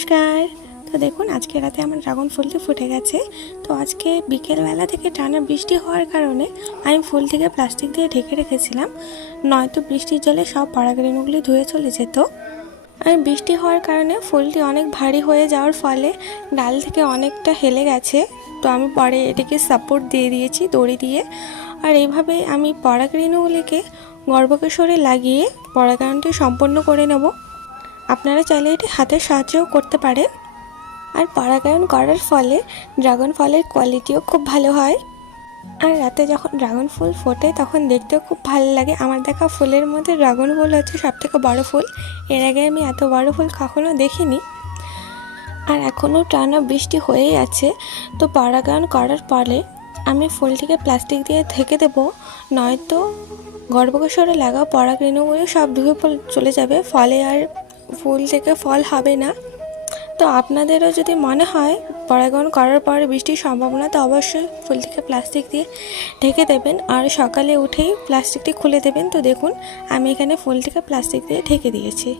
নমস্কার। তো দেখুন আজকে রাতে আমার ড্রাগন ফুলটি ফুটে গেছে। তো আজকে বিকেলবেলা থেকে টানা বৃষ্টি হওয়ার কারণে আমি ফুলটিকে প্লাস্টিক দিয়ে ঢেকে রেখেছিলাম, নয়তো বৃষ্টির জলে সব পরাগরেণুগুলি ধুয়ে চলে যেত। আর বৃষ্টি হওয়ার কারণে ফুলটি অনেক ভারী হয়ে যাওয়ার ফলে ডাল থেকে অনেকটা হেলে গেছে। তো আমি পরে এটিকে সাপোর্ট দিয়ে দিয়েছি দড়ি দিয়ে। আর এইভাবে আমি পরাগরেণুগুলিকে গর্ভকেশরে লাগিয়ে পরাগায়নটি সম্পন্ন করে নেব। আপনারা চাইলে এটি হাতের সাহায্যেও করতে পারেন। আর পরাগায়ন করার ফলে ড্রাগন ফলের কোয়ালিটিও খুব ভালো হয়। আর রাতে যখন ড্রাগন ফুল ফোটে তখন দেখতেও খুব ভালো লাগে। আমার দেখা ফুলের মধ্যে ড্রাগন ফুল হচ্ছে সবথেকে বড় ফুল। এর আগে আমি এত বড় ফুল কখনো দেখিনি। আর এখনও টানা বৃষ্টি হয়েই আছে। তো পরাগায়ন করার ফলে আমি ফুলটিকে প্লাস্টিক দিয়ে ঢেকে দেবো, নয়তো গর্ভকেশরে লাগা পরাগরেণুগুলো সব ধুয়ে চলে যাবে, ফলে আর ফুল থেকে ফল হবে না। তো আপনাদেরও যদি মনে হয় পরাগায়ন করার পরে বৃষ্টির সম্ভাবনা, তো অবশ্যই ফুলটিকে প্লাস্টিক দিয়ে ঢেকে দেবেন আর সকালে উঠেই প্লাস্টিকটি খুলে দেবেন। তো দেখুন আমি এখানে ফুলটিকে প্লাস্টিক দিয়ে ঢেকে দিয়েছি।